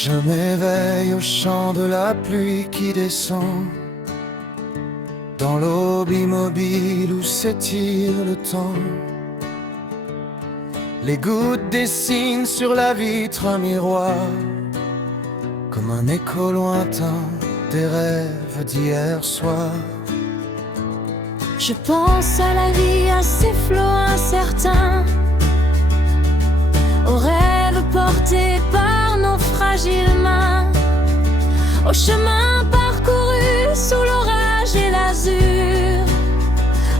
Je m'éveille au chant de la pluie qui descend dans l'aube immobile où s'étire le temps. Les gouttes dessinent sur la vitre un miroir, comme un écho lointain des rêves d'hier soir. Je pense à la vie, à ses flots incertains, aux rêves portés par nos fragiles mains, aux chemins parcourus sous l'orage et l'azur,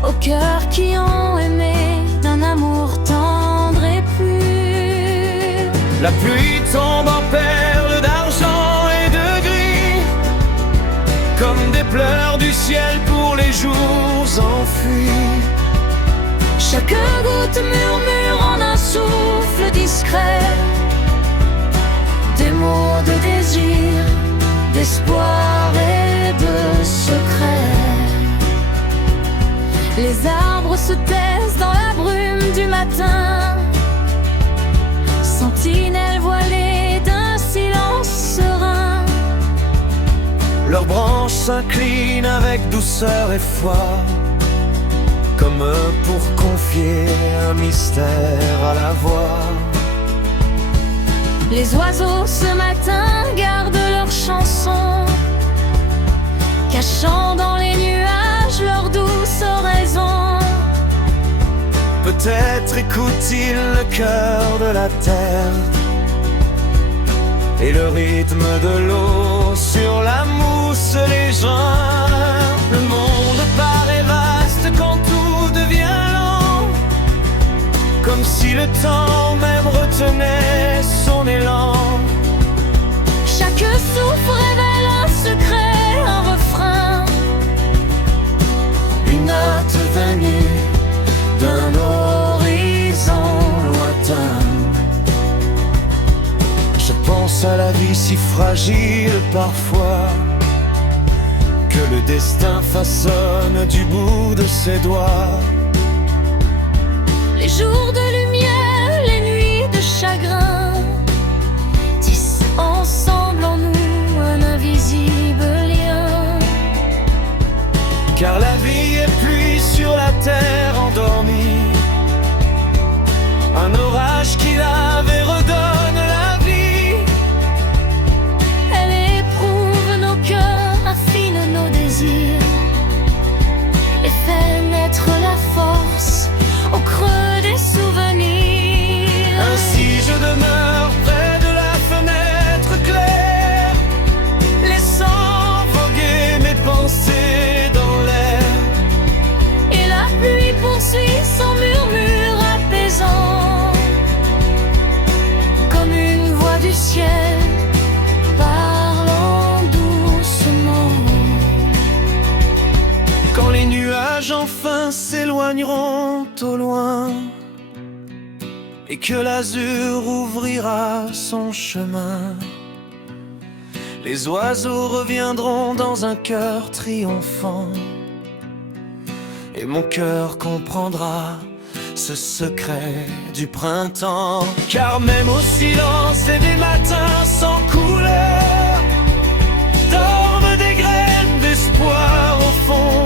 aux cœurs qui ont aimé d'un amour tendre et pur. La pluie tombe en perles d'argent et de gris, comme des pleurs du ciel pour les jours enfuis. Chaque goutte murmure en un souffle discret des mots de désir, d'espoir et de secret. Les arbres se taisent dans la brume du matin, sentinelles voilées d'un silence serein. Leurs branches s'inclinent avec douceur et foi, comme pour confier un mystère à la voix. Les oiseaux ce matin gardent leur chanson, cachant dans les nuages leur douce oraison. Peut-être écoutent-ils le cœur de la terre et le rythme de l'eau sur la mousse légère. Le monde paraît vaste quand tout devient lent, comme si le temps même retenait son élan. Chaque souffle révèle un secret, un refrain, Une note venue d'un horizon lointain. Je pense à la vie si fragile parfois, que le destin façonne du bout de ses doigts. les jours de lumière, les nuits de chagrin, tissent ensemble en nous un invisible lien. Car la vie est pluie sur la terre endormie, un orage qui lave et redonne la vie. Elle éprouve nos cœurs, affine nos désirs et fait naître la force au creux des souvenirs. Ainsi je demeure près de la fenêtre claire, laissant voguer mes pensées dans l'air. Et la pluie poursuit son murmure apaisant, comme une voix du ciel parlant doucement. Quand les nuages enfin s'éloigneront au loin et que l'azur ouvrira son chemin, les oiseaux reviendront dans un cœur triomphant, et mon cœur comprendra ce secret du printemps. Car même au silence des matins sans couleur, dorment des graines d'espoir au fond